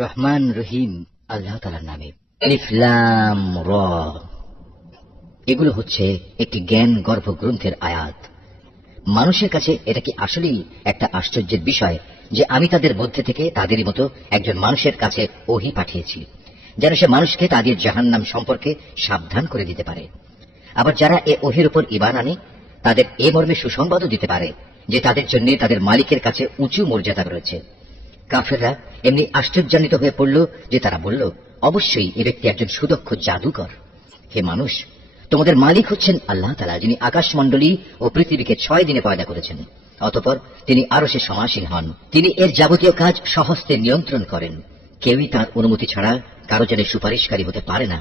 রহমান রহিম আল্লাহ তাআলার নামে। আলিফ লাম র, এগুলো হচ্ছে একটি জ্ঞান গর্ভ গ্রন্থের আয়াত। মানুষের কাছে এটা কি আসলেই একটা আশ্চর্যের বিষয় যে আমি তাদের মধ্যে থেকে তাদেরই মতো একজন মানুষের কাছে ওহী পাঠিয়েছি, যেন সে মানুষকে তাদের জাহান্নাম সম্পর্কে সাবধান করে দিতে পারে। আবার যারা এ ওহীর উপর ঈমান আনে তাদের এ মর্মে সুসংবাদও দিতে পারে যে তাদের জন্য তাদের মালিকের কাছে উঁচু মর্যাদা রয়েছে। কাফেররা এমনি আশ্চর্যান্বিত হয়ে পড়ল যে তারা বলল, অবশ্যই এ ব্যক্তি একজন সুদক্ষ জাদুকর। হে মানুষ, তোমাদের মালিক হচ্ছেন আল্লাহ তাআলা, যিনি আকাশমণ্ডলী ও পৃথিবীকে 6 দিনে পয়দা করেছেন। অতঃপর তিনি আরশে সমাসীন হন। তিনি এর যাবতীয় কাজ স্বহস্তে নিয়ন্ত্রণ করেন। কেউই তার অনুমতি ছাড়া কারো জন্য সুপারিশকারী হতে পারে না।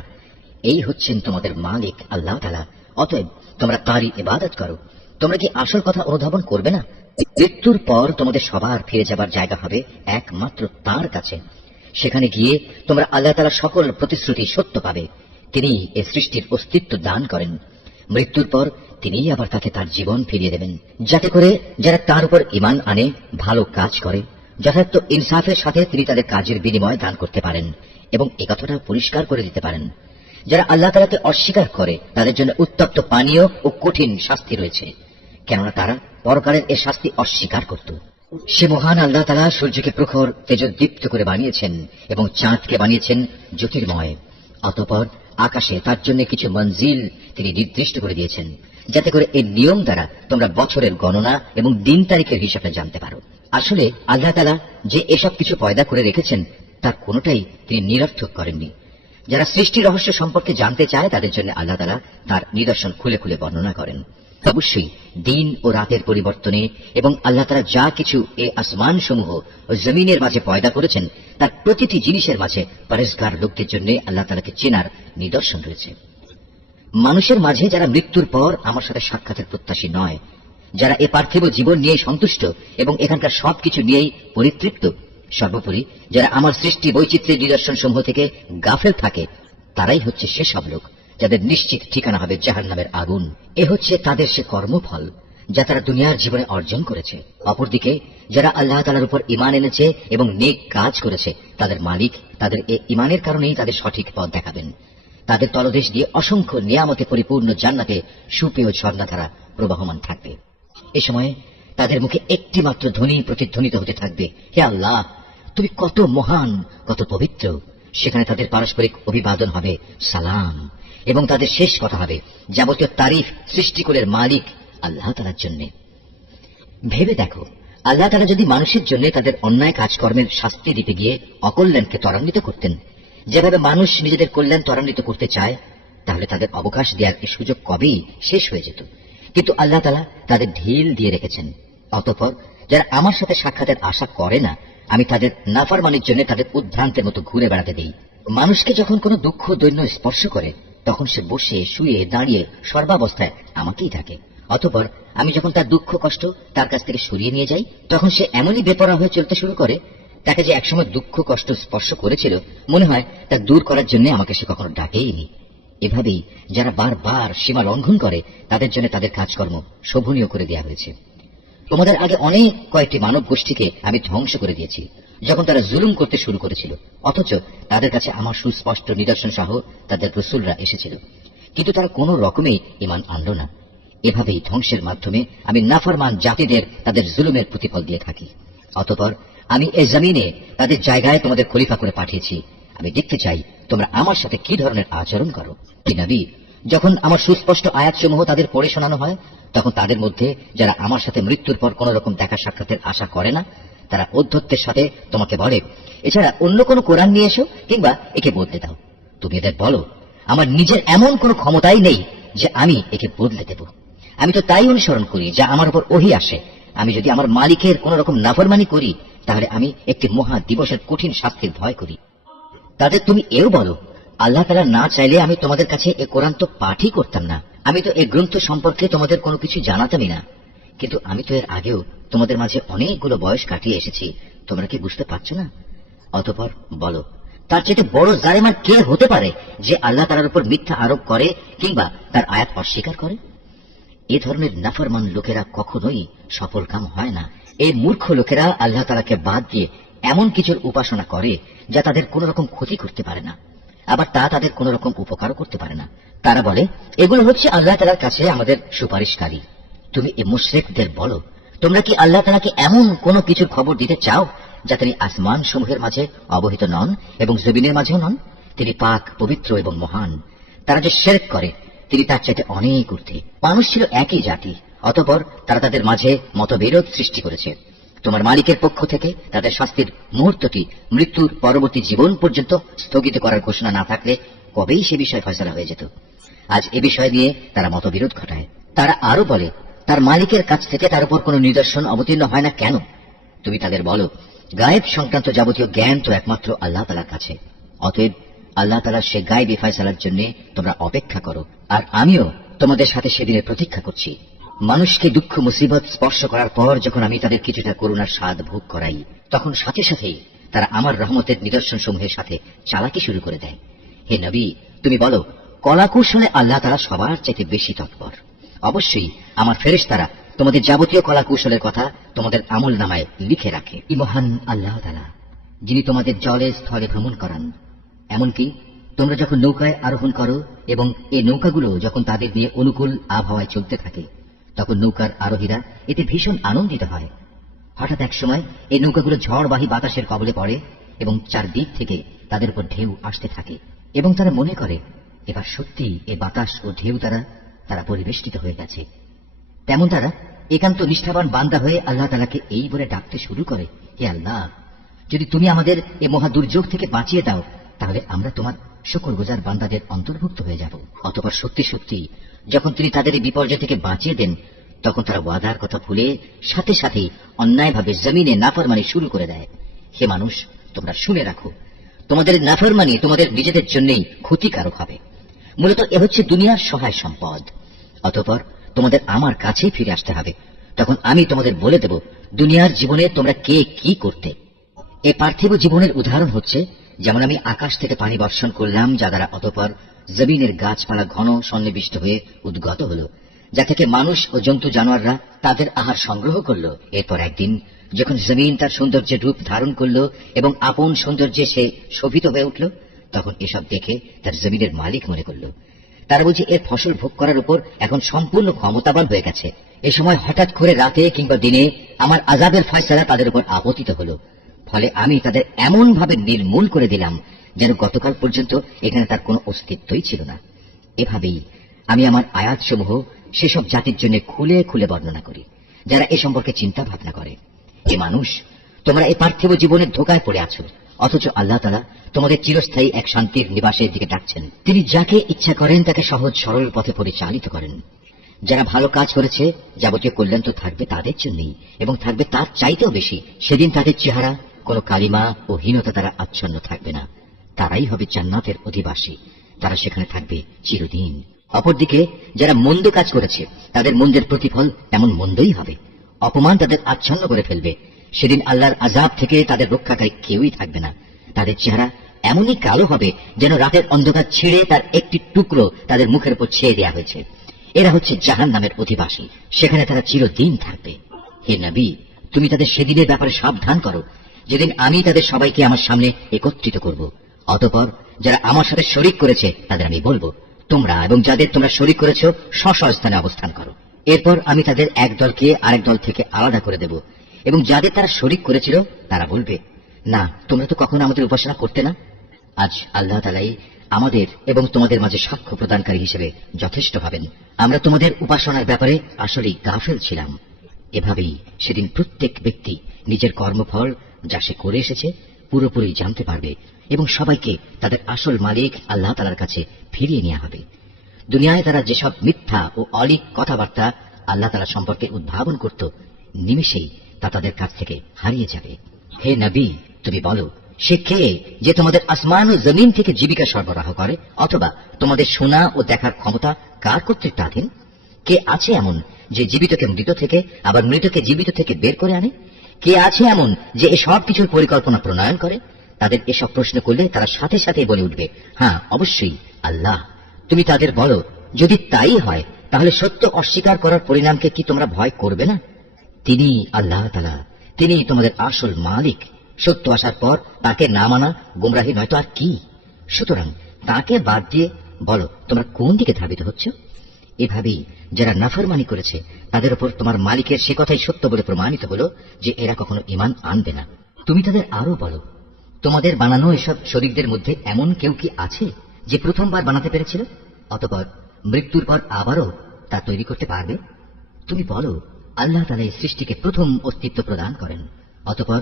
এই হচ্ছেন তোমাদের মালিক আল্লাহ তাআলা, অতএব তোমরা তারই ইবাদত করো। তোমরা কি আসল কথা অনুধাবন করবে না? মৃত্যুর পর তোমাদের সবার ফিরে যাবার জায়গা হবে একমাত্র তার কাছে। সেখানে গিয়ে তোমরা আল্লাহ তাআলার সকল প্রতিশ্রুতি সত্য পাবে। তিনি এ সৃষ্টির অস্তিত্ব দান করেন। মৃত্যুর পর তিনিই আবার তাকে তার জীবন ফিরিয়ে দেবেন, যাতে করে যারা তার উপর ঈমান আনে, ভালো কাজ করে, যথার্থ ইনসাফের সাথে তিনি তাদের কাজের বিনিময় দান করতে পারেন এবং একথাটা পরিষ্কার করে দিতে পারেন। যারা আল্লাহ তাআলাকে অস্বীকার করে তাদের জন্য উত্তপ্ত পানীয় ও কঠিন শাস্তি রয়েছে, কেননা তারা পরকালের এ শাস্তি অস্বীকার করত। সে মহান আল্লাহ তাআলা সূর্যকে প্রখর তেজোদ্দীপ্ত করে বানিয়েছেন এবং চাঁদকে বানিয়েছেন জ্যোতির্ময়। অতঃপর আকাশে তার জন্য কিছু মঞ্জিল তিনি নির্দিষ্ট করে দিয়েছেন, যাতে করে এই নিয়ম দ্বারা তোমরা বছরের গণনা এবং দিন তারিখের হিসাবে জানতে পারো। আসলে আল্লাহ তাআলা যে এসব কিছু পয়দা করে রেখেছেন তার কোনোটাই তিনি নিরর্থক করেননি। যারা সৃষ্টি রহস্য সম্পর্কে জানতে চায় তাদের জন্য আল্লাহ তাআলা তার নিদর্শন খুলে খুলে বর্ণনা করেন। অবশ্যই দিন ও রাতের পরিবর্তনে এবং আল্লাহ তাআলা যা কিছু এ আসমান সমূহ ও জমিনের মাঝে পয়দা করেছেন তার প্রতিটি জিনিসের মাঝে পরেজগার লোকদের জন্য আল্লাহ তাআলাকে চেনার নিদর্শন রয়েছে। মানুষের মাঝে যারা মৃত্যুর পর আমার সাথে সাক্ষাতের প্রত্যাশী নয়, যারা এ পার্থিব জীবন নিয়ে সন্তুষ্ট এবং এখানকার সবকিছু নিয়েই পরিতৃপ্ত, সর্বোপরি যারা আমার সৃষ্টি বৈচিত্র্যের নিদর্শন সমূহ থেকে গাফেল থাকে, তারাই হচ্ছে সেসব লোক যাদের নিশ্চিত ঠিকানা হবে জাহান্নামের আগুন। এ হচ্ছে তাদের সে কর্মফল যা তারা দুনিয়ার জীবনে অর্জন করেছে। অপরদিকে যারা আল্লাহ তাআলার উপর ঈমান এনেছে এবং নেক কাজ করেছে, তাদের মালিক তাদের এ ঈমানের কারণেই তাদের সঠিক পথ দেখাবেন। তাদের তলদেশ দিয়ে অসংখ্য নিয়ামতে পরিপূর্ণ জান্নাতে সুপেয় ঝর্ণাধারা প্রবাহমান থাকবে। এ সময়ে তাদের মুখে একটি মাত্র ধ্বনি প্রতিধ্বনিত হতে থাকবে, হে আল্লাহ, তুমি কত মহান, কত পবিত্র। সেখানে তাদের পারস্পরিক অভিবাদন হবে সালাম, এবং তাদের শেষ কথা হবে যাবতীয় তারিফ সৃষ্টিকুলের মালিক আল্লাহ তাআলার জন্য। ভেবে দেখো, আল্লাহ তাআলা যদি মানুষের জন্য তাদের অন্যায় কাজকর্মের শাস্তি দিতে গিয়ে অকল্যাণকে ত্বরান্বিত করতেন, যেভাবে মানুষ নিজেদের কল্যাণ ত্বরান্বিত করতে চায়, তাহলে তাদের অবকাশ দেওয়ার এই সুযোগ কবেই শেষ হয়ে যেত। কিন্তু আল্লাহ তাআলা তাদের ঢিল দিয়ে রেখেছেন। অতঃপর যারা আমার সাথে সাক্ষাতের আশা করে না, আমি তাদের নাফরমানির জন্য তাদের উদ্ভ্রান্তের মতো ঘুরে বেড়াতে দিই। মানুষকে যখন কোনো দুঃখ দৈন্য স্পর্শ করে তখন সে বসে শুয়ে দাঁড়িয়ে সর্বাবস্থায় আমাকেই থাকে। অতঃপর আমি যখন তার দুঃখ কষ্ট তার কাছ থেকে সরিয়ে নিয়ে যাই, তখন সে এমনই বেপরোয়া হয়ে চলতে শুরু করে, তাকে যে একসময় দুঃখ কষ্ট স্পর্শ করেছিল মনে হয় তা দূর করার জন্য আমাকে সে কখনো ডাকেইনি। এভাবেই যারা বারবার সীমা লঙ্ঘন করে তাদের জন্য তাদের কাজকর্ম শোভনীয় করে দেওয়া হয়েছে। তোমাদের আগে অনেক কয়েকটি মানব গোষ্ঠীকে আমি ধ্বংস করে দিয়েছি যখন তারা জুলুম করতে শুরু করেছিল, অথচ তাদের কাছে আমার সুস্পষ্ট নিদর্শন সহ তাদের রাসূলরা এসেছিল, কিন্তু তারা কোনো রকমেই ঈমান আনল না। এভাবেই ধ্বংসের মাধ্যমে আমি নাফরমান জাতিদের তাদের জুলুমের প্রতিফল দিয়ে থাকি। অতঃপর আমি এ জমিনে তাদের জায়গায় তোমাদের খলিফা করে পাঠিয়েছি। আমি দেখতে চাই তোমরা আমার সাথে কি ধরনের আচরণ করো। হে নবী, যখন আমার সুস্পষ্ট আয়াতসমূহ তাদের পড়ে শোনানো হয়, তখন তাদের মধ্যে যারা আমার সাথে মৃত্যুর পর কোন রকম দেখা সাক্ষাতের আশা করে না, তারা ঔদ্ধত্যের সাথে তোমাকে বলে, এছাড়া অন্য কোন কোরআন নিয়ে এসো কিংবা একে বদলে দাও। তুমি এদের বলো, আমার নিজের এমন কোন ক্ষমতাই নেই যে আমি একে বদলে দেব। আমি তো তাই অনুসরণ করি যা আমার উপর ওহী আসে। আমি যদি আমার মালিকের কোন রকম নাফরমানি করি, তাহলে আমি একটি মহা দিবসের কঠিন শাস্তির ভয় করি। তাদের তুমি এও বলো, আল্লাহ তাআলা না চাইলে আমি তোমাদের কাছে এ কোরআন তো পাঠই করতাম না। আমি তো এই গ্রন্থ সম্পর্কে তোমাদের কোনো কিছু জানাতামই না। কিন্তু আমি তো এর আগেও তোমাদের মাঝে অনেকগুলো বয়স কাটিয়ে এসেছি, তোমরা কি বুঝতে পারছো না? অতঃপর বলো, তার চাইতে বড় জালেম আর কে হতে পারে যে আল্লাহ তাআলার উপর মিথ্যা আরোপ করে কিংবা তার আয়াত অস্বীকার করে? এ ধরনের নাফরমান লোকেরা কখনোই সফল কাম হয় না। এই মূর্খ লোকেরা আল্লাহ তাআলাকে বাদ দিয়ে এমন কিছুর উপাসনা করে যা তাদের কোন রকম ক্ষতি করতে পারে না, আবার তা তাদের কোন রকম উপকারও করতে পারে না। তারা বলে এগুলো হচ্ছে আল্লাহ তাআলার কাছে আমাদের সুপারিশকারী। তুমি এ মুশরিকদের বলো, তোমরা কি আল্লাহ তাআলাকে এমন কোন কিছুর খবর দিতে চাও যা তিনি আসমান সমূহের মাঝে অবহিত নন এবং জমিনের মাঝেও নন? তিনি পাক, পবিত্র এবং মহান। তারা যে শিরক করে তিনি তার চাইতে অনেক ঊর্ধ্বে। মানুষ ছিল একই জাতি, অতঃপর তারা তাদের মাঝে মতবিরোধ সৃষ্টি করেছে। তোমার মালিকের পক্ষ থেকে তাদের শাস্তির মুহূর্তটি মৃত্যুর পরবর্তী জীবন পর্যন্ত স্থগিত করার ঘোষণা না থাকলে কবেই সে বিষয় ফয়সালা হয়ে যেত। আজ এ বিষয় নিয়ে তারা মতবিরোধ ঘটায়। তারা আরো বলে তার মালিকের কাছ থেকে তার উপর কোন নিদর্শন অবতীর্ণ হয় না কেন? তুমি তাদের বলো, গায়েব সংক্রান্ত যাবতীয় জ্ঞান তো একমাত্র আল্লাহ তাআলার কাছে। অতএব আল্লাহ তাআলার সে গায়েবী ফয়সালার জন্য তোমরা অপেক্ষা করো, আর আমিও তোমাদের সাথে সেদিনের প্রতীক্ষা করছি। মানুষকে দুঃখ মুসিবত স্পর্শ করার পর যখন আমি তাদের কিছুটা করুণার স্বাদ ভোগ করাই, তখন সাথে সাথেই তারা আমার রহমতের নিদর্শন সমূহের সাথে চালাকি শুরু করে দেয়। হে নবী, তুমি বলো, কলাকৌশলে আল্লাহ তাআলা সবার চাইতে বেশি তৎপর। অবশ্যই আমার ফেরেশতারা তোমাদের যাবতীয় কলাকৌশলের কথা তোমাদের আমল নামায় লিখে রাখে। এই মহান আল্লাহ তাআলা যিনি তোমাদের জলে স্থলে ভ্রমণ করান, এমনকি তোমরা যখন নৌকায় আরোহণ করো এবং এই নৌকাগুলো যখন তাদের নিয়ে অনুকূল আবহাওয়ায় চলতে থাকে, তখন নৌকার আরোহীরা এতে ভীষণ আনন্দিত হয়। হঠাৎ এক সময় এই নৌকাগুলো ঝড়বাহী বাতাসের কবলে পড়ে এবং চারদিক থেকে তাদের উপর ঢেউ আসতে থাকে এবং তারা মনে করে এবার সত্যি এই বাতাস ও ঢেউ দ্বারা তারা পরিবেষ্টিত হয়ে গেছে। তেমন তারা একান্ত নিষ্ঠাবান বান্দা হয়ে আল্লাহ তাআলাকে এই বলে ডাকতে শুরু করে, হে আল্লাহ, যদি তুমি আমাদের এই মহা দুর্যোগ থেকে বাঁচিয়ে দাও তাহলে আমরা তোমার শুকরগুজার বান্দাদের অন্তর্ভুক্ত হয়ে যাব। অতঃপর সত্যি সত্যি যখন তিনি তাদের এই বিপর্যয় থেকে বাঁচিয়ে দেন, তখন তারা ওয়াদার কথা ভুলে সাথে সাথেই অন্যায়ভাবে জমিনে নাফরমানি শুরু করে দেয়। হে মানুষ, তোমরা শুনে রাখো, তোমাদের নাফরমানি তোমাদের নিজেদের জন্যই ক্ষতিকারক হবে। মূলত এ হচ্ছে দুনিয়ার সহায় সম্পদ। অতঃপর তোমাদের আমার কাছেই ফিরে আসতে হবে, তখন আমি তোমাদের বলে দেব দুনিয়ার জীবনে তোমরা কে কি করতে। এ পার্থিব জীবনের উদাহরণ হচ্ছে যেমন আমি আকাশ থেকে পানি বর্ষণ করলাম, যা দ্বারা অতঃপর জমিনের গাছপালা ঘন সন্নিবিষ্ট হয়ে উদ্গত হল, যা থেকে মানুষ ও জন্তু জানোয়াররা তাদের আহার সংগ্রহ করল। এরপর একদিন যখন জমিন তার সৌন্দর্যের রূপ ধারণ করল এবং আপন সৌন্দর্যে সে শোভিত হয়ে উঠল, তখন এসব দেখে তার জমিনের মালিক মনে করল তারা বুঝি এর ফসল ভোগ করার উপর এখন সম্পূর্ণ ক্ষমতাবান হয়ে গেছে। এ সময় হঠাৎ করে রাতে কিংবা দিনে আমার আযাবের ফয়সালা তাদের উপর আপতিত হল। ফলে আমি তাদের এমন ভাবে নির্মূল করে দিলাম যেন গতকাল পর্যন্ত এখানে তার কোনো অস্তিত্বই ছিল না। এভাবেই আমি আমার আয়াতসমূহ সেসব জাতির জন্য খুলে খুলে বর্ণনা করি যারা এ সম্পর্কে চিন্তা ভাবনা করে। এ মানুষ, তোমরা এই পার্থিব জীবনের ধোকায় পড়ে আছো, অথচ আল্লাহ তাআলা তোমাদের চিরস্থায়ী এক শান্তির নিবাসের দিকে ডাকছেন। তিনি যাকে ইচ্ছা করেন তাকে সহজ সরল পথে পরিচালিত করেন। যারা ভালো কাজ করেছে যাবতীয় কল্যাণ তো থাকবে তাদের জন্যই, এবং থাকবে তার চাইতেও বেশি। সেদিন তাদের চেহারা কোন কালিমা ও হীনতা দ্বারা আচ্ছন্ন থাকবে না। তারাই হবে জান্নাতের অধিবাসী, তারা সেখানে থাকবে চিরদিন। অপরদিকে যারা মন্দ কাজ করেছে তাদের মন্দের প্রতিফল তেমন মন্দই হবে। অপমান তাদের আচ্ছন্ন করে ফেলবে। সেদিন আল্লাহর আযাব থেকে তাদের রক্ষাকারী কেউই থাকবে না। তাদের চেহারা এমনই কালো হবে যেন রাতের অন্ধকার ছিঁড়ে তার একটি টুকরো তাদের মুখের উপর ছেয়ে দেওয়া হয়েছে। এরা হচ্ছে জাহান্নামের অধিবাসী, সেখানে তারা চিরদিন থাকবে। হে নবী, তুমি তাদের সেদিনের ব্যাপারে সাবধান করো যেদিন আমি তাদের সবাইকে আমার সামনে একত্রিত করব। অতঃপর যারা আমার সাথে শরীক করেছে তাদের আমি বলবো, তোমরা এবং যাদের তোমরা শরীক করেছ স্ব স্থানে অবস্থান করো। এরপর আমি তাদের এক দলকে আরেক দল থেকে আলাদা করে দেব, এবং যাদের তারা শরীক করেছিল তারা বলবে, না, তোমরা তো কখনো আমাদের উপাসনা করতে না। আজ আল্লাহ তাআলাই আমাদের এবং তোমাদের মাঝে সাক্ষ্য প্রদানকারী হিসেবে যথেষ্ট হবেন। আমরা তোমাদের উপাসনার ব্যাপারে আসলেই গাফেল ছিলাম। এভাবেই সেদিন প্রত্যেক ব্যক্তি নিজের কর্মফল যা সে করে এসেছে পুরোপুরি জানতে পারবে, এবং সবাইকে তাদের আসল মালিক আল্লাহ তাআলার কাছে ফিরিয়ে নেওয়া হবে। দুনিয়ায় তারা যেসব মিথ্যা ও অলীক কথাবার্তা আল্লাহ তাআলা সম্পর্কে উদ্ভাবন করত, নিমেষেই তা তাদের কাছ থেকে হারিয়ে যাবে। হে নবী, তুমি বলো, সে কে যে তোমাদের আসমান ও জমিন থেকে জীবিকা সরবরাহ করে, অথবা তোমাদের শোনা ও দেখার ক্ষমতা কার কর্তৃত্বাধীন? কে আছে এমন যে জীবিতকে মৃত থেকে আবার মৃতকে জীবিত থেকে বের করে আনে? কে আছে এমন যে এসব কিছুর পরিকল্পনা প্রণয়ন করে? তাদের এসব প্রশ্ন করলে তারা সাথে সাথে বলে উঠবে, হ্যাঁ, অবশ্যই আল্লাহ। তুমি তাদের বলো, যদি তাই হয় তাহলে সত্য অস্বীকার করার পরিণামকে কি তোমরা ভয় করবে না? তিনি আল্লাহ তাআলা, তিনি তোমাদের আসল মালিক, সত্য আসার পর তাকে না মানা গুমরাহি নয়তো আর কি। সুতরাং তাকে বাদ দিয়ে বলো তোমরা কোন দিকে ধাবিত হচ্ছ। এভাবেই যারা নাফরমানি করেছে তাদের উপর তোমার মালিকের সে কথাই সত্য বলে প্রমাণিত হলো যে এরা কখনো ঈমান আনবে না। তুমি তাদের আরো বলো, তোমাদের বানানো এসব শরীকদের মধ্যে এমন কেউ কি আছে যে প্রথমবার বানাতে পেরেছিল অতঃপর মৃত্যুর পর আবারও তা তৈরি করতে পারবে? তুমি বলো, আল্লাহ তাআলা এই সৃষ্টিকে প্রথম অস্তিত্ব প্রদান করেন, অতঃপর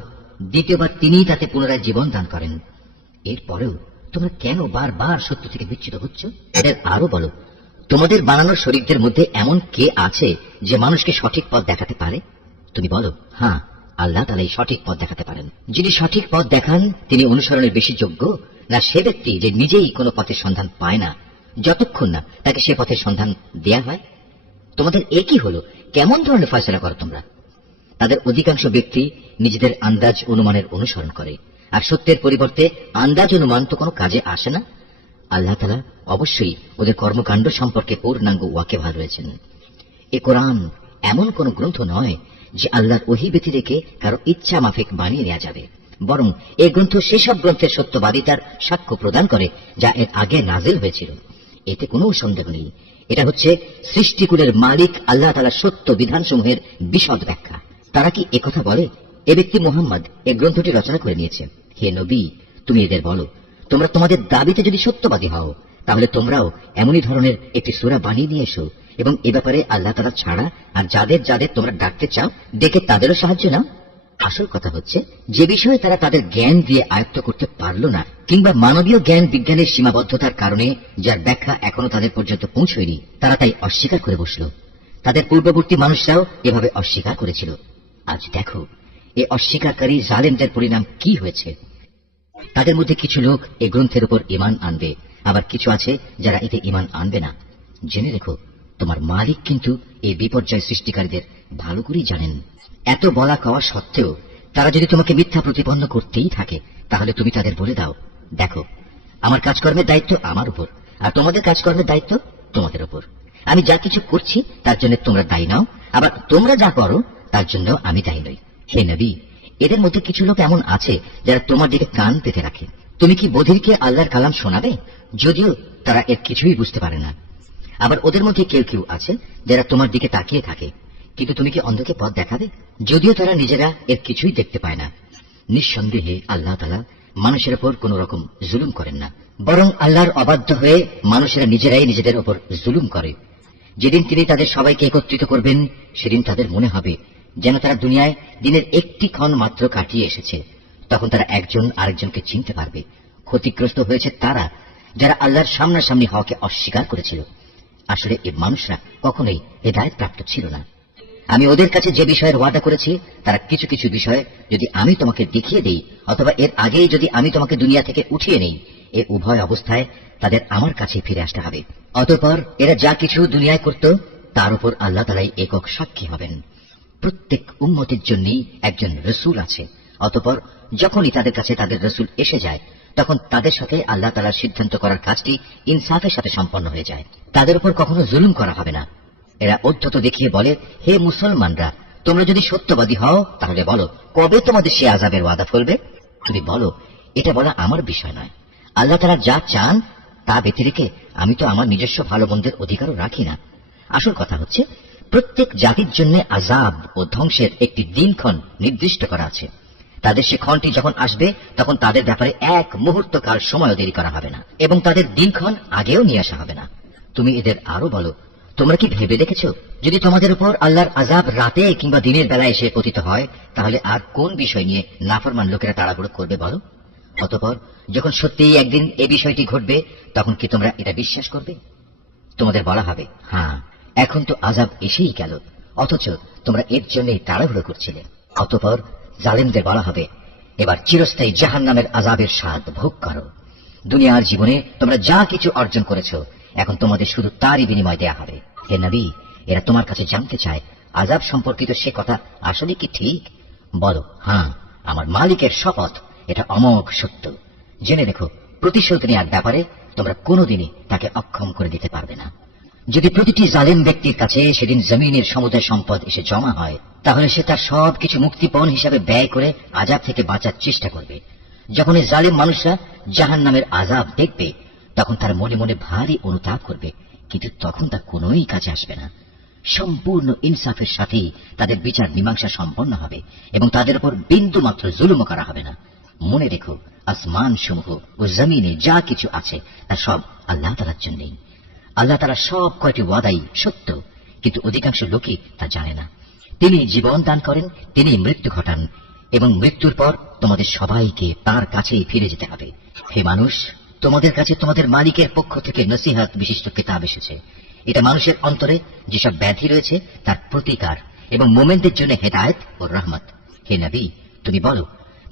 দ্বিতীয়বার তিনিই তাতে পুনরায় জীবন দান করেন। এরপরেও তোমরা কেন বারবার সত্য থেকে বিচ্যুত হচ্ছ? এদের আরো বলো, তোমাদের বানানোর শরীকদের মধ্যে এমন কে আছে যে মানুষকে সঠিক পথ দেখাতে পারে? তুমি বলো, হ্যাঁ, আল্লাহ তাআলা এই সঠিক পথ দেখাতে পারেন। যিনি সঠিক পথ দেখান তিনি অনুসরণের বেশি যোগ্য না সে ব্যক্তি যে নিজেই কোনো পথের সন্ধান পায় না যতক্ষণ না তাকে সে পথের সন্ধান দেয়া হয়? তোমাদের একই হলো, কেমন ধরনের ফয়সালা করো তোমরা? তাদের অধিকাংশ ব্যক্তি নিজেদের আন্দাজ অনুমানের অনুসরণ করে, আর সত্যের পরিবর্তে আন্দাজ অনুমান তো কোনো কাজে আসে না। আল্লাহ তাআলা অবশ্যই ওদের কর্মকাণ্ড সম্পর্কে পূর্ণাঙ্গ ওয়াকিবহাল রয়েছেন। এ কোরআন এমন কোন গ্রন্থ নয় যে আল্লাহর ওহী ব্যতি রেখে কারো ইচ্ছা মাফিক বানিয়ে নেওয়া যাবে, বরং এই গ্রন্থ সেসব গ্রন্থের সত্যবাদিতার সাক্ষ্য প্রদান করে যা এর আগে নাজিল হয়েছিল। এতে কোনো সন্দেহ নেই, এটা হচ্ছে সৃষ্টিকুলের মালিক আল্লাহ তাআলার সত্য বিধানসমূহের বিশদ ব্যাখ্যা। তারা কি একথা বলে এ ব্যক্তি মুহাম্মদ এই গ্রন্থটি রচনা করে নিয়েছে? হে নবী, তুমি এদের বলো, তোমরা তোমাদের দাবিতে যদি সত্যবাদী হও তাহলে তোমরাও এমনই ধরনের একটি সূরা বানিয়ে নিয়ে এসো এবং এ ব্যাপারে আল্লাহ তাআলা ছাড়া আর যাদের যাদের তোমরা ডাকতে চাও ডেকে তাদেরও সাহায্য নাও। আসল কথা হচ্ছে, যে বিষয়ে তারা তাদের জ্ঞান দিয়ে আয়ত্ত করতে পারল না কিংবা মানবীয় জ্ঞান বিজ্ঞানের সীমাবদ্ধতার কারণে যার ব্যাখ্যা এখনো তাদের পর্যন্ত পৌঁছয়নি, তারা তাই অস্বীকার করে বসল। তাদের পূর্ববর্তী মানুষরাও এভাবে অস্বীকার করেছিল। আজ দেখো এ অস্বীকারী জালেমদের পরিণাম কি হয়েছে। তাদের মধ্যে কিছু লোক এই গ্রন্থের উপর ঈমান আনবে, আবার কিছু আছে যারা এতে ঈমান আনবে না। জেনে রেখো, তোমার মালিক কিন্তু এই বিপর্যয় সৃষ্টিকারীদের ভালো করেই জানেন। এত বলা কওয়া সত্ত্বেও তারা যদি তোমাকে মিথ্যা প্রতিপন্ন করতেই থাকে তাহলে তুমি তাদের বলে দাও, দেখো আমার কাজকর্মের দায়িত্ব আমার উপর আর তোমাদের কাজকর্মের দায়িত্ব তোমাদের উপর। আমি যা কিছু করছি তার জন্য তোমরা দায়ী নাও, আবার তোমরা যা করো তার জন্য আমি দায়ী নই। হে নবী, এদের মধ্যে কিছু লোক এমন আছে যারা তোমার দিকে কান পেতে রাখে। তুমি কি বধিরকে আল্লাহর কালাম শোনাবে, যদিও তারা এর কিছুই বুঝতে পারে না? আবার ওদের মধ্যে কেউ কেউ আছে যারা তোমার দিকে তাকিয়ে থাকে, কিন্তু তুমি কি অন্ধকে পথ দেখাবে, যদিও তারা নিজেরা এর কিছুই দেখতে পায় না? নিঃসন্দেহে আল্লাহ তাআলা মানুষের উপর কোন রকম জুলুম করেন না, বরং আল্লাহর অবাধ্য হয়ে মানুষেরা নিজেরাই নিজেদের উপর জুলুম করে। যেদিন তিনি তাদের সবাইকে একত্রিত করবেন সেদিন তাদের মনে হবে যেন তারা দুনিয়ায় দিনের একটি ক্ষণ মাত্র কাটিয়ে এসেছে। তখন তারা একজন আরেকজনকে চিনতে পারবে। ক্ষতিগ্রস্ত হয়েছে তারা যারা আল্লাহর সামনাসামনি হওয়াকে অস্বীকার করেছিল। আসলে এই মানুষরা কখনোই হেদায়েত প্রাপ্ত ছিল না। আমি ওদের কাছে যে বিষয়ের ওয়াদা করেছি তারা কিছু কিছু বিষয় যদি আমি তোমাকে দেখিয়ে দেই অথবা এর আগেই যদি আমি তোমাকে দুনিয়া থেকে উঠিয়ে নেই, এ উভয় অবস্থায় তাদের আমার কাছে ফিরে আসতে হবে। অতঃপর এরা যা কিছু দুনিয়ায় করত তার উপর আল্লাহ তাআলাই একক সাক্ষী হবেন। প্রত্যেক উম্মতের জন্যই একজন রসুল আছে। অতঃপর যখনই তাদের কাছে তাদের রসুল এসে যায় তখন তাদের সাথে আল্লাহ তাআলার সিদ্ধান্ত করার কাজটি ইনসাফের সাথে সম্পন্ন হয়ে যায়। তাদের উপর কখনো জুলুম করা হবে না। এরা অধ্যত দেখিয়ে বলে, হে মুসলমানরা, তোমরা যদি সত্যবাদী হও তাহলে বলো কবে তোমাদের সে আযাবের ওয়াদা ফলবে। তুমি বলো, এটা বলা আমার বিষয় নয়। আল্লাহ তাআলা যা চান তা ব্যতি রেখে আমি তো আমার নিজস্ব ভালো মন্দের অধিকারও রাখি না। আসল কথা হচ্ছে, প্রত্যেক জাতির জন্য আযাব ও ধ্বংসের একটি দিনক্ষণ নির্দিষ্ট করা আছে। তাদের সে ক্ষণটি যখন আসবে তখন তাদের ব্যাপারে এক মুহূর্ত কাল সময়ও দেরি করা হবে না এবং তাদের দিনক্ষণ আগেও নিয়ে আসা হবে না। তুমি এদের আরো বলো, তোমরা কি ভেবে দেখেছ যদি তোমাদের উপর আল্লাহর আযাব রাতে কিংবা দিনের বেলায় এসে পতিত হয় তাহলে আর কোন বিষয় নিয়ে নাফরমান লোকেরা তাড়াহুড়ো করবে বলো? অতঃপর যখন সত্যিই একদিন এই বিষয়টি ঘটবে তখন কি তোমরা এটা বিশ্বাস করবে? তোমাদের বলা হবে, হ্যাঁ, এখন তো আযাব এসেই গেল, অথচ তোমরা এর জন্যই তাড়াহুড়ো করছিলে। অতঃপর জালেমদের বলা হবে, এবার চিরস্থায়ী জাহান্নামের আযাবের স্বাদ ভোগ করো। দুনিয়ার জীবনে তোমরা যা কিছু অর্জন করেছো এখন তোমাদের শুধু তারই বিনিময় দেয়া হবে। হে নবী, এরা তোমার কাছে জানতে চায় আযাব সম্পর্কিত সে কথা আসলে কি ঠিক? বলো, হ্যাঁ, আমার মালিকের শপথ, এটা অমোঘ সত্য। জেনে রেখো, প্রতিশোধ নেওয়ার ব্যাপারে তোমরা কোনোদিনই তাকে অক্ষম করে দিতে পারবে না। যদি প্রতিটি জালেম ব্যক্তির কাছে সেদিন জমিনের সমুদায় সম্পদ এসে জমা হয়, তাহলে সে তার সবকিছু মুক্তিপণ হিসাবে ব্যয় করে আযাব থেকে বাঁচার চেষ্টা করবে। যখন এই জালেম মানুষরা জাহান্নামের আযাব দেখবে, তখন তার মনে মনে ভারী অনুতাপ করবে, কিন্তু তখন তা কোনোই কাজে আসবে না। সম্পূর্ণ ইনসাফের সাথেই তাদের বিচার মীমাংসা সম্পন্ন হবে এবং তাদের উপর বিন্দু মাত্র জুলুমও করা হবে না। মনে রেখো, আসমান সমূহ ও জমিনে যা কিছু আছে তা সব আল্লাহ তাআলার জন্যই। আল্লাহ তাআলা সব কয়টি ওয়াদাই সত্য, কিন্তু অধিকাংশ লোকই তা জানে না। তিনি জীবন দান করেন, তিনি মৃত্যু ঘটান, এবং মৃত্যুর পর তোমাদের সবাইকে তার কাছেই ফিরে যেতে হবে। হে মানুষ, তোমাদের কাছে তোমাদের মালিকের পক্ষ থেকে নসিহত বিশিষ্ট কিতাব এসেছে। এটা মানুষের অন্তরে যেসব ব্যাধি রয়েছে তার প্রতিকার এবং মোমেনদের জন্য হেদায়েত ও রহমত। হে নবী, তুমি বলো,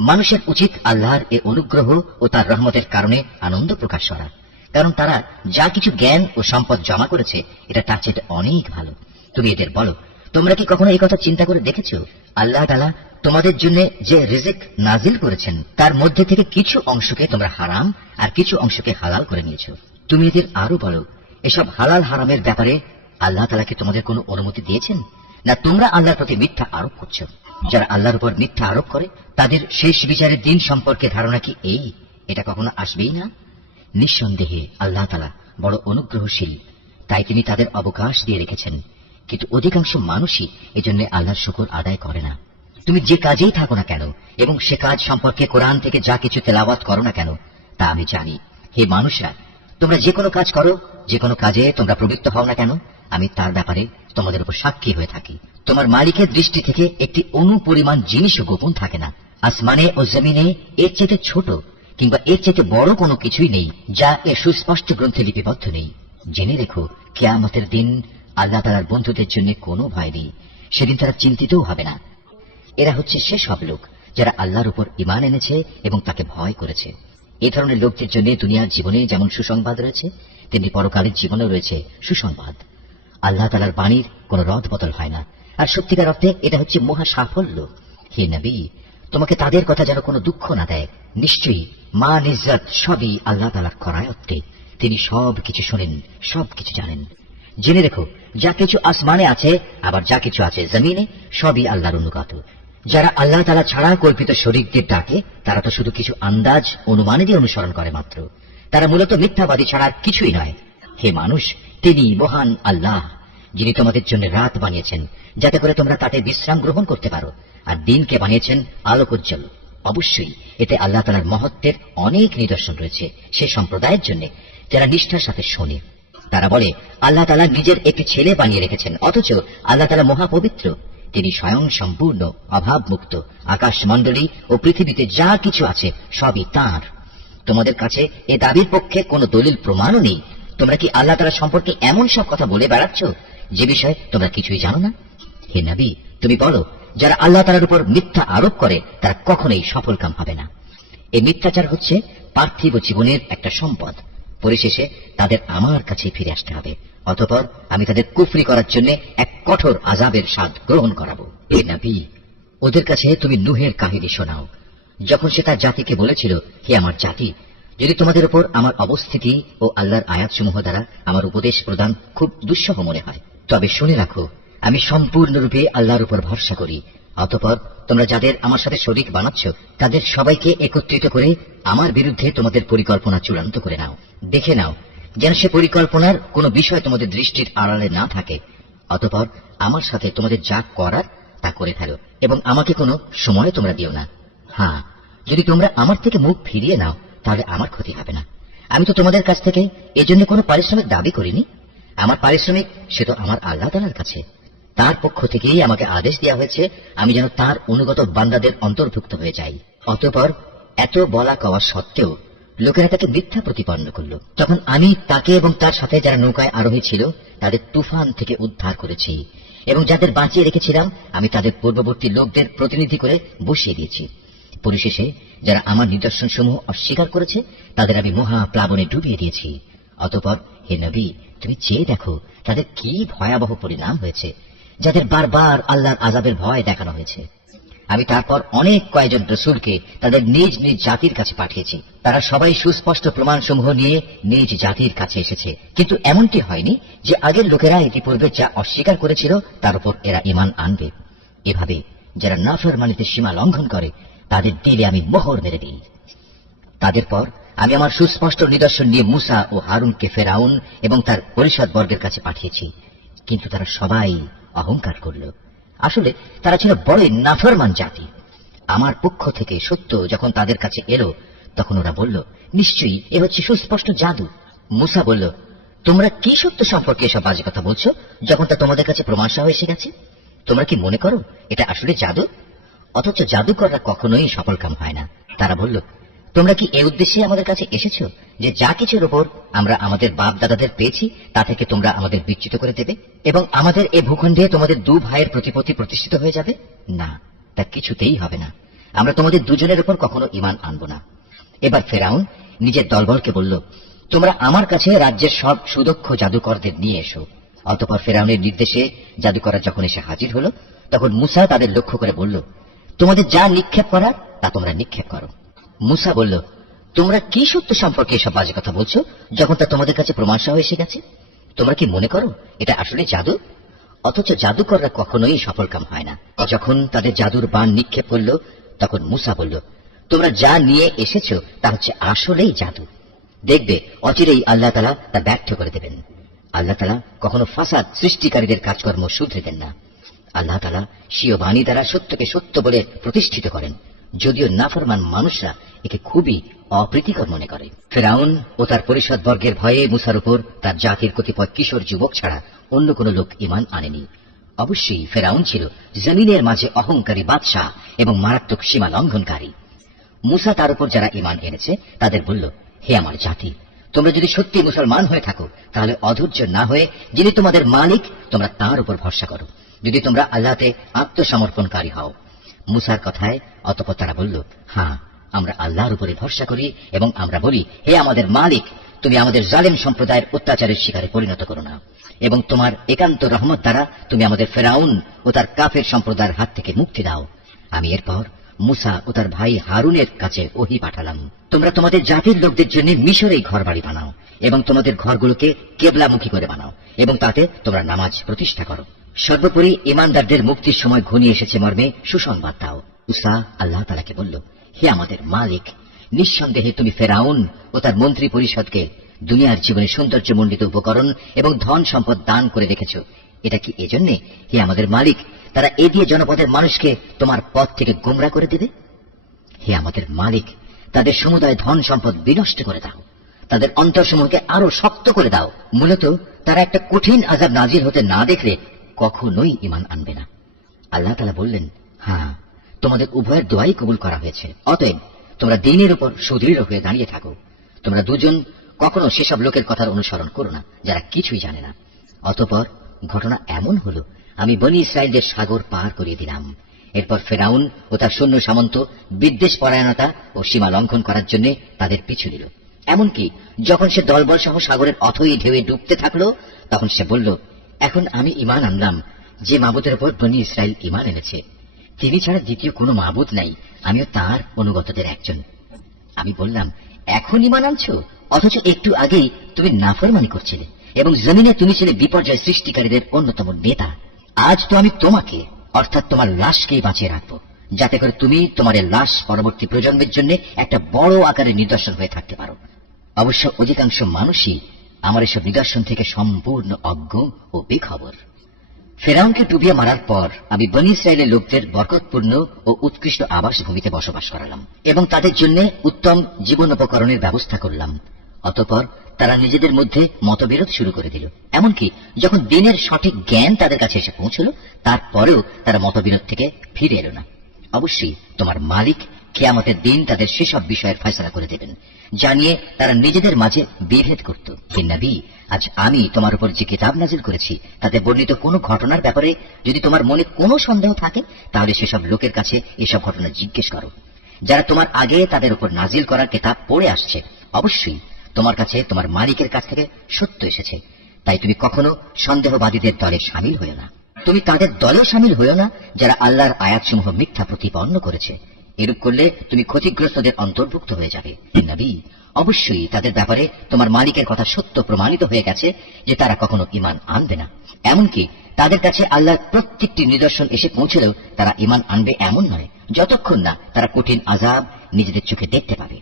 মানুষের উচিত আল্লাহর এ অনুগ্রহ ও তার রহমতের কারণে আনন্দ প্রকাশ করা, কারণ তারা যা কিছু জ্ঞান ও সম্পদ জমা করেছে এটা তার চেয়ে অনেক ভালো। তুমি এদের বলো, তোমরা কি কখনো এই কথা চিন্তা করে দেখেছো? আল্লাহ তাআলা তোমাদের জন্য যে রিজিক নাজিল করেছেন তার মধ্যে থেকে কিছু অংশকে তোমরা হারাম আর কিছু অংশকে হালাল করে নিয়েছো। তুমি এদের আরো বলো, এসব হালাল হারামের ব্যাপারে আল্লাহ তাআলা কি তোমাদের কোনো অনুমতি দিয়েছেন, না তোমরা আল্লাহর প্রতি মিথ্যা আরোপ করছো? যারা আল্লাহর উপর মিথ্যা আরোপ করে তাদের শেষ বিচারের দিন সম্পর্কে ধারণা কি এই? এটা কখনো আসবেই না। নিঃসন্দেহে আল্লাহ তাআলা বড় অনুগ্রহশীল, তাই তিনি তাদের অবকাশ দিয়ে রেখেছেন, কিন্তু অধিকাংশ মানুষই এজন্য আল্লাহর শুকর আদায় করে না। তুমি যে কাজেই থাকো না কেন এবং সে কাজ সম্পর্কে কোরআন থেকে যা কিছু তেলাওয়াত করো না কেন তা আমি জানি। হে মানুষরা, তোমরা যে কোনো কাজ করো, যে কোনো কাজে তোমরা প্রবৃত্ত হও না কেন, আমি তার ব্যাপারে তোমাদের উপর সাক্ষী হয়ে থাকি। তোমার মালিকের দৃষ্টি থেকে একটি অণু পরিমাণ জিনিসও গোপন থাকে না। আসমানে ও জমিনে এর চেয়ে ছোট কিংবা এর চেয়ে বড় কোনো কিছুই নেই যা এর সুস্পষ্ট গ্রন্থে লিপিবদ্ধ নেই। জেনে রেখো, কিয়ামতের দিন আল্লাহ তাআলার বন্ধুদের জন্য কোনো ভয় নেই, সেদিন তারা চিন্তিতও হবে না। এরা হচ্ছে সেসব লোক যারা আল্লাহর উপর ঈমান এনেছে এবং তাকে ভয় করেছে। এই ধরনের লোকদের জন্য দুনিয়ার জীবনে যেমন সুসংবাদ রয়েছে, তেমনি পরকালের জীবনেও রয়েছে সুসংবাদ। আল্লাহ তাআলার বাণীর কোনো রদ বদল হয় না, আর সত্যিকার অর্থে এটা হচ্ছে মহা সাফল্য। হে নবী, তোমাকে তাদের কথা যেন কোনো দুঃখ না দেয়। নিশ্চয়ই মান ইজ্জত সবই আল্লাহ তাআলার করায়ত্তে। তিনি সব কিছু শোনেন, সব কিছু জানেন। জেনে রেখো, যা কিছু আসমানে আছে আবার যা কিছু আছে জমিনে সবই আল্লাহর অনুগত। যারা আল্লাহ তাআলা ছাড়া কল্পিত শরীকদের ডাকে তারা তো শুধু কিছু আন্দাজ অনুমানে দিয়ে অনুসরণ করে মাত্র। তারা মূলত মিথ্যাবাদী ছাড়া কিছুই নয়। হে মানুষ, তিনি মহান আল্লাহ, যিনি তোমাদের জন্য রাত বানিয়েছেন যাতে করে তোমরা তাতে বিশ্রাম গ্রহণ করতে পারো, আর দিনকে বানিয়েছেন আলোকোজ্জ্বল। অবশ্যই এতে আল্লাহ তাআলার মহত্বের অনেক নিদর্শন রয়েছে সে সম্প্রদায়ের জন্য যারা নিষ্ঠার সাথে শোনে। তারা বলে, আল্লাহ তাআলা নিজের একটি ছেলে বানিয়ে রেখেছেন, অথচ আল্লাহ তাআলা মহাপবিত্র। তিনি স্বয়ং সম্পূর্ণ, অভাবমুক্ত। আকাশমণ্ডলী ও পৃথিবীতে যা কিছু আছে সবই তাঁর। তোমাদের কাছে এ দাবির পক্ষে কোনো দলিল প্রমাণও নেই। তোমরা কি আল্লাহ তাআলা সম্পর্কে এমন সব কথা বলে বেড়াচ্ছ যে বিষয়ে তোমরা কিছুই জানো না? হে নবী, তুমি বলো, যারা আল্লাহ তাআলার উপর মিথ্যা আরোপ করে তারা কখনোই সফলকাম হবে না। এই মিথ্যাচার হচ্ছে পার্থিব জীবনের একটা সম্পদ। পরিশেষে তাদের আমার কাছে ফিরে আসতে হবে, অতঃপর আমি তাদের কুফরি করার জন্য এক কঠোর আযাবের স্বাদ গ্রহণ করাবো। হে নবী, ওদের কাছে তুমি নূহের কাহিনী শোনাও, যখন সে তার জাতিকে বলেছিল, হে আমার জাতি, যদি তোমাদের উপর আমার অবস্থিতি ও আল্লাহর আয়াতসমূহ দ্বারা আমার উপদেশ প্রদান খুব দুঃসহ মনে হয়, তবে শুনে রাখো, আমি সম্পূর্ণরূপে আল্লাহর উপর ভরসা করি। অতঃপর তোমরা যাদের আমার সাথে শরীক বানাচ্ছ তাদের সবাইকে একত্রিত করে আমার বিরুদ্ধে তোমাদের পরিকল্পনা চূড়ান্ত করে নাও। দেখে নাও যেন সে পরিকল্পনার কোনো বিষয় তোমাদের দৃষ্টির আড়ালে না থাকে। অতঃপর আমার সাথে তোমাদের যা করার তা করে ফেলো এবং আমাকে কোনো সময় তোমরা দিও না। হ্যাঁ, যদি তোমরা আমার থেকে মুখ ফিরিয়ে নাও তাহলে আমার ক্ষতি হবে না। আমি তো তোমাদের কাছ থেকে এজন্য কোনো পারিশ্রমিক দাবি করিনি। আমার পারিশ্রমিক সে তো আমার আল্লাহ তাআলার কাছে। তার পক্ষ থেকেই আমাকে আদেশ দেওয়া হয়েছে আমি যেন তার অনুগত বান্দাদের অন্তর্ভুক্ত হয়ে যাই। অতঃপর এত বলা কওয়া সত্ত্বেও লোকেরা তাকে মিথ্যা প্রতিপন্ন করল। তখন আমি তাকে এবং তার সাথে যারা নৌকায় আরোহী ছিল তাদের তুফান থেকে উদ্ধার করেছি, এবং যাদের বাঁচিয়ে রেখেছিলাম আমি তাদের পূর্ববর্তী লোকদের প্রতিনিধি করে বসিয়ে দিয়েছি। পরিশেষে যারা আমার নিদর্শনসমূহ অস্বীকার করেছে তাদের আমি মহা প্লাবনে ডুবিয়ে দিয়েছি। অতঃপর হে নবী, তুমি চেয়ে দেখো তাদের কি ভয়াবহ পরিণাম হয়েছে, যাদের বারবার আল্লাহর আযাবের ভয় দেখানো হয়েছে। আমি তারপর অনেক কয়েকজন রসূলকে তাদের নিজ নিজ জাতির কাছে পাঠিয়েছি। তারা সবাই সুস্পষ্ট প্রমাণসমূহ নিয়ে নিজ জাতির কাছে এসেছে, কিন্তু এমনটি হয়নি যে আগের লোকেরা ইতিপূর্বে যা অস্বীকার করেছিল তার উপর এরা ঈমান আনবে। এভাবে যারা নাফরমানিতে সীমা লঙ্ঘন করে তাদের দিলে আমি মোহর মেরে দিই। তাদের পর আমি আমার সুস্পষ্ট নিদর্শন নিয়ে মুসা ও হারুনকে ফেরাউন এবং তার পরিষদ বর্গের কাছে পাঠিয়েছি, কিন্তু তারা সবাই অহংকার করল। আসলে তারা ছিল বড়ই নাফরমান জাতি। আমার পক্ষ থেকে সত্য যখন তাদের কাছে এলো তখন ওরা বলল, নিশ্চয়ই এ হচ্ছে সুস্পষ্ট জাদু। মুসা বলল, তোমরা কি সত্য সম্পর্কে এসব বাজে কথা বলছো যখন তা তোমাদের কাছে প্রমাণ সহ এসে গেছে? তোমরা কি মনে করো এটা আসলে জাদু? অথচ জাদুকররা কখনোই সফলকাম হয় না। তারা বলল, তোমরা কি এ উদ্দেশ্যে আমাদের কাছে এসেছো যে যা কিছুর উপর আমরা আমাদের বাপ দাদাদের পেয়েছি তা থেকে তোমরা আমাদের বিচ্যুত করে দেবে এবং আমাদের এ ভূখণ্ডে তোমাদের দু ভাইয়ের প্রতিপত্তি প্রতিষ্ঠিত হয়ে যাবে? না, তা কিছুতেই হবে না। আমরা তোমাদের দুজনের উপর কখনো ঈমান আনব না। এবার ফেরাউন নিজের দলবলকে বলল, তোমরা আমার কাছে রাজ্যের সব সুদক্ষ জাদুকরদের নিয়ে এসো। অতঃপর ফেরাউনের নির্দেশে জাদুকররা যখন এসে হাজির হল তখন মুসা তাদের লক্ষ্য করে বলল, তোমাদের যা নিক্ষেপ করার তা তোমরা নিক্ষেপ করো। মুসা বলল, তোমরা কি সত্য সম্পর্কে এসব বাজে কথা বলছো যখন তা তোমাদের কাছে প্রমাণ সহ এসে গেছে? তোমরা কি মনে করো এটা আসলে জাদু? অথচ জাদুকররা কখনোই সফলকাম হয় না। যখন তাদের জাদুর বাণ নিক্ষেপ করল তখন মুসা বলল, তোমরা যা নিয়ে এসেছো তা হচ্ছে আসলেই জাদু। দেখবে অচিরেই আল্লাহ তাআলা তা ব্যর্থ করে দেবেন। আল্লাহ তাআলা কখনো ফাসাদ সৃষ্টিকারীদের কাজকর্ম শুধরে দেন না। আল্লাহ তাআলা স্বীয় বাণী দ্বারা সত্যকে সত্য বলে প্রতিষ্ঠিত করেন, যদিও নাফরমান মানুষরা একে খুবই অপ্রীতিকর মনে করে। ফেরাউন ও তার পরিষদ বর্গের ভয়ে মুসার উপর তার জাতির কতিপয় কিশোর যুবক ছাড়া অন্য কোন লোক ঈমান আনেনি। অবশ্যই ফেরাউন ছিল জমিনের মাঝে অহংকারী বাদশাহ এবং মারাত্মক সীমা লঙ্ঘনকারী। মুসা তার উপর যারা ঈমান এনেছে তাদের বলল, হে আমার জাতি, তোমরা যদি সত্যি মুসলমান হয়ে থাকো তাহলে অধৈর্য না হয়ে যিনি তোমাদের মালিক তোমরা তাঁর উপর ভরসা করো, যদি তোমরা আল্লাহতে আত্মসমর্পণকারী হও। মুসার কথায় অতঃপর তারা বলল, হ্যাঁ, আমরা আল্লাহর উপরে ভরসা করি এবং আমরা বলি, হে আমাদের মালিক, তুমি আমাদের জালেম সম্প্রদায়ের অত্যাচারের শিকারে পরিণত করো না এবং তোমার একান্ত রহমত দ্বারা তুমি আমাদের ফেরাউন ও তার কাফের সম্প্রদায়ের হাত থেকে মুক্তি দাও। আমি এরপর মুসা ও তার ভাই হারুনের কাছে ওহী পাঠালাম, তোমরা তোমাদের জাতির লোকদের জন্য মিশরেই ঘর বাড়ি বানাও এবং তোমাদের ঘরগুলোকে কেবলামুখী করে বানাও এবং তাতে তোমরা নামাজ প্রতিষ্ঠা করো। সর্বোপরি ঈমানদারদের মুক্তির সময় ঘনিয়ে এসেছে মর্মে সুসংবাদ দাও। মুসা আল্লাহ তাআলাকে বলল, হে আমাদের মালিক, নিঃসন্দেহে তুমি ফেরাউন ও তার মন্ত্রী পরিষদকে দুনিয়ার জীবনে সৌন্দর্যমণ্ডিত উপকরণ এবং ধন সম্পদ দান করে রেখেছ। এটা কি এজন্যে, হে আমাদের মালিক, তারা এ দিয়ে জনপদের মানুষকে তোমার পথ থেকে গোমরা করে দেবে? হে আমাদের মালিক, তাদের সমুদায় ধন সম্পদ বিনষ্ট করে দাও, তাদের অন্তরসমূহকে আরো শক্ত করে দাও। মূলত তারা একটা কঠিন আযাব নাজিল হতে না দেখলে কখনোই ঈমান আনবে না। আল্লাহ তাআলা বললেন, হ্যাঁ, তোমাদের উভয়ের দোয়াই কবুল করা হয়েছে। অতএব তোমরা দ্বীনের উপর সুদৃঢ় হয়ে দাঁড়িয়ে থাকো। তোমরা দুজন কখনো সেসব লোকের কথার অনুসরণ করো না যারা কিছুই জানে না। অতঃপর ঘটনা এমন হল, আমি বনী ইসরায়েলদের সাগর পার করিয়ে দিলাম। এরপর ফেরাউন ও তার সৈন্য সামন্ত বিদ্বেষ পরায়ণতা ও সীমা লঙ্ঘন করার জন্য তাদের পিছু নিল। এমনকি যখন সে দলবল সহ সাগরের অথই ঢেউয়ে ডুবতে থাকলো তখন সে বলল, এখন আমি ঈমান আনলাম যে মাবুদের উপর বনী ইসরায়েল ঈমান এনেছে, তিনি ছাড়া দ্বিতীয় কোনো মাবুদ নাই, আমিও তার অনুগতদের একজন। আমি বললাম, এখন ঈমান আনছো, অথচ একটু আগেই তুমি নাফরমানি করছিলে এবং জমিনে তুমি ছিলে বিপর্যয় সৃষ্টিকারীদের অন্যতম নেতা। আজ তো আমি তোমাকে অর্থাৎ তোমার লাশকেই বাঁচিয়ে রাখবো, যাতে করে তুমি তোমার লাশ পরবর্তী প্রজন্মের জন্য একটা বড় আকারের নিদর্শন হয়ে থাকতে পারো। অবশ্য অধিকাংশ মানুষই আমার এসব নিদর্শন থেকে সম্পূর্ণ অজ্ঞ ও বেখবর। ফেরাউনকে ডুবিয়ে মারার পর আমি বনী ইসরায়েলের লোকদের বরকতপূর্ণ ও উৎকৃষ্ট আবাসভূমিতে বসবাস করালাম এবং তাদের জন্য উত্তম জীবনোপকরণের ব্যবস্থা করলাম। অতঃপর তারা নিজেদের মধ্যে মতবিরোধ শুরু করে দিল। এমনকি যখন দিনের সঠিক জ্ঞান তাদের কাছে এসে পৌঁছল তারপরেও তারা মতবিরোধ থেকে ফিরে এলো না। অবশ্যই তোমার মালিক কিয়ামতের দিন তাদের সেসব বিষয়ের ফয়সালা করে দেবেন যা নিয়ে তারা নিজেদের মাঝে বিভেদ করত। হে নবী, আজ আমি তোমার উপর যে কিতাব নাজিল করেছি তাতে বর্ণিত কোনো ঘটনার ব্যাপারে যদি তোমার মনে কোনো সন্দেহ থাকে তাহলে সেসব লোকের কাছে এসব ঘটনা জিজ্ঞেস করো যারা তোমার আগে তাদের উপর নাজিল করার কিতাব পড়ে আসছে। অবশ্যই তোমার কাছে তোমার মালিকের কাছ থেকে সত্য এসেছে, তাই তুমি কখনো সন্দেহবাদীদের দলে সামিল হও না। তুমি তাদের দলেও সামিল হইও না যারা আল্লাহর আয়াতসমূহ মিথ্যা প্রতিপন্ন করেছে। এরূপ করলে তুমি ক্ষতিগ্রস্তদের অন্তর্ভুক্ত হয়ে যাবে। হে নবী, অবশ্যই তাদের ব্যাপারে তোমার মালিকের কথা সত্য প্রমাণিত হয়ে গেছে যে তারা কখনো ঈমান আনবে না। এমনকি তাদের কাছে আল্লাহর প্রত্যেকটি নিদর্শন এসে পৌঁছলেও তারা ঈমান আনবে এমন নয়, যতক্ষণ না তারা কঠিন আযাব নিজেদের চোখে দেখতে পাবে।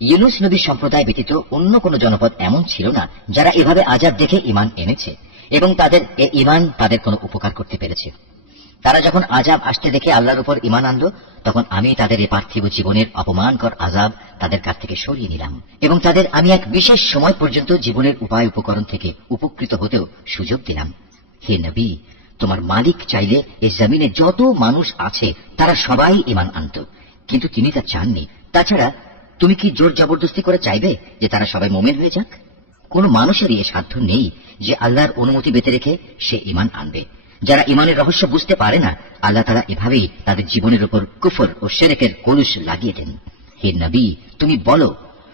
ইউনূস নবীর সম্প্রদায় ব্যতীত অন্য কোন জনপদ এমন ছিল না যারা এভাবে আযাব দেখে ঈমান এনেছে এবং তাদের এ ঈমান তাদের কোনো উপকার করতে পেরেছে। তারা যখন আযাব আসতে দেখে আল্লাহর উপর ঈমান আনলো, তখন আমি তাদের এই পার্থিব জীবনের অপমানকর আযাব তাদের কাছ থেকে সরিয়ে নিলাম এবং তাদের আমি এক বিশেষ সময় পর্যন্ত জীবনের উপায় উপকরণ থেকে উপকৃত হতেও সুযোগ দিলাম। হে নবী, তোমার মালিক চাইলে এই জমিনে যত মানুষ আছে তারা সবাই ঈমান আনত, কিন্তু তিনি তা চাননি। তাছাড়া তুমি কি জোর জবরদস্তি করে চাইবে যে তারা সবাই মুমিন হয়ে যাক? কোন মানুষেরই এ সাধ্য নেই যে আল্লাহর অনুমতি বেঁধে রেখে সে ঈমান আনবে। যারা ঈমানের রহস্য বুঝতে পারে না, আল্লাহ তাআলা এভাবেই তাদের জীবনের উপর কুফর ও শিরকের কলুষ লাগিয়ে দেন। হে নবী, তুমি বলো,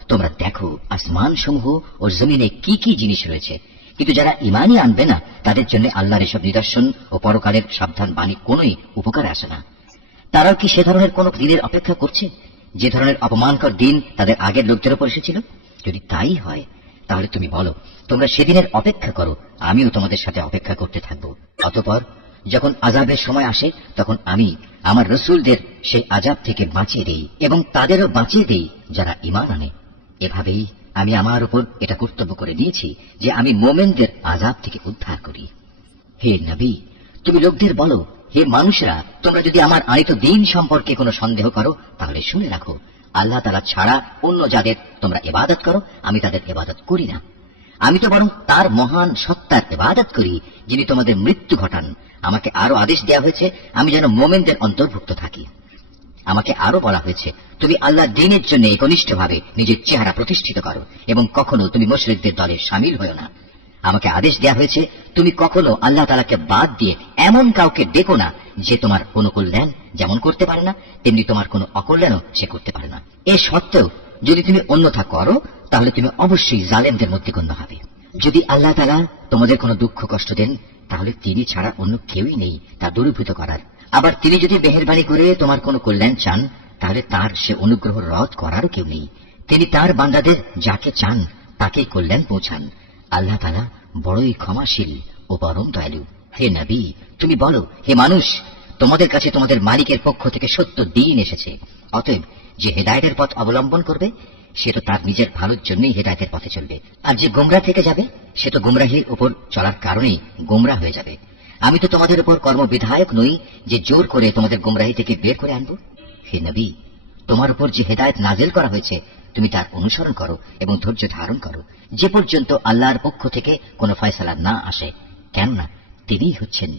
তোমরা দেখো আসমান সমূহ ও জমিনে কি কি জিনিস রয়েছে, কিন্তু যারা ঈমানই আনবে না তাদের জন্য আল্লাহর এসব নিদর্শন ও পরকালের সাবধান বাণী কোনই উপকারে আসে না। তারাও কি সে ধরনের কোন দিনের অপেক্ষা করছে যে ধরনের অপমানকর দিন তাদের আগের লোকদের উপর এসেছিল? যদি তাই হয় তাহলে তুমি বলো, তোমরা সেদিনের অপেক্ষা করো, আমিও তোমাদের সাথে অপেক্ষা করতে থাকব। অতঃপর যখন আযাবের সময় আসে তখন আমি আমার রসুলদের সেই আযাব থেকে বাঁচিয়ে দেই এবং তাদেরও বাঁচিয়ে দেই যারা ঈমান আনে। এভাবেই আমি আমার উপর এটা কর্তব্য করে নিয়েছি যে আমি মোমেনদের আযাব থেকে উদ্ধার করি। হে নবী, তুমি লোকদের বলো, হে মানুষরা, তোমরা যদি আমার আনিত দ্বীন সম্পর্কে কোনো সন্দেহ করো তাহলে শুনে রাখো, আল্লাহ তাআলা ছাড়া অন্য যাদের তোমরা ইবাদত করো আমি তাদের ইবাদত করি না। আমি তো বরং তার মহান সত্তার ইবাদত করি যিনি তোমাদের মৃত্যু ঘটান। আমাকে আরো আদেশ দেওয়া হয়েছে আমি যেন মোমেনদের অন্তর্ভুক্ত থাকি। আমাকে আরো বলা হয়েছে, তুমি আল্লাহর দ্বীনের জন্য একনিষ্ঠভাবে নিজের চেহারা প্রতিষ্ঠিত করো এবং কখনো তুমি মুশরিকদের দলে শামিল হও না। আমাকে আদেশ দেওয়া হয়েছে, তুমি কখনো আল্লাহ তাআলাকে বাদ দিয়ে এমন কাউকে ডেকো না যে তোমার কোনো কল্যাণ যেমন করতে পারে না তেমনি তোমার কোনো অকল্যাণও সে করতে পারে না। এ সত্ত্বেও যদি তুমি অন্যথা করো তাহলে তুমি অবশ্যই জালেমদের মধ্যে গণ্য হবে। যদি আল্লাহ তাআলা তোমাদের কোনো দুঃখ কষ্ট দেন তাহলে তিনি ছাড়া অন্য কেউই নেই তা দূরীভূত করার। আবার তিনি যদি মেহেরবানি করে তোমার কোনো কল্যাণ চান তাহলে তার সে অনুগ্রহ রদ করারও কেউ নেই। তিনি তার বান্দাদের যাকে চান তাকেই কল্যাণ পৌঁছান। আল্লাহ তাআলা বড়ই ক্ষমাশীল ও পরম দয়ালু। হে নবী, তুমি বলো, হে মানুষ, তোমাদের কাছে তোমাদের মালিকের পক্ষ থেকে সত্য দ্বীন এসেছে। অতএব যে হেদায়েতের পথ অবলম্বন করবে সে তো তার নিজের ভালোর জন্যই হেদায়েতের পথে চলবে, আর যে গোমরাহ থেকে যাবে সে তো গোমরাহির উপর চলার কারণেই গোমরাহ হয়ে যাবে। আমি তো তোমাদের উপর কর্মবিধায়ক নই যে জোর করে তোমাদের গোমরাহি থেকে বের করে আনবো। হে নবী, তোমার উপর যে হেদায়েত নাজিল করা হয়েছে তুমি তার অনুসরণ করো এবং ধৈর্য ধারণ করো যে পর্যন্ত আল্লাহর পক্ষ থেকে কোনো ফয়সালা না আসে, কেননা তিনিই হচ্ছেন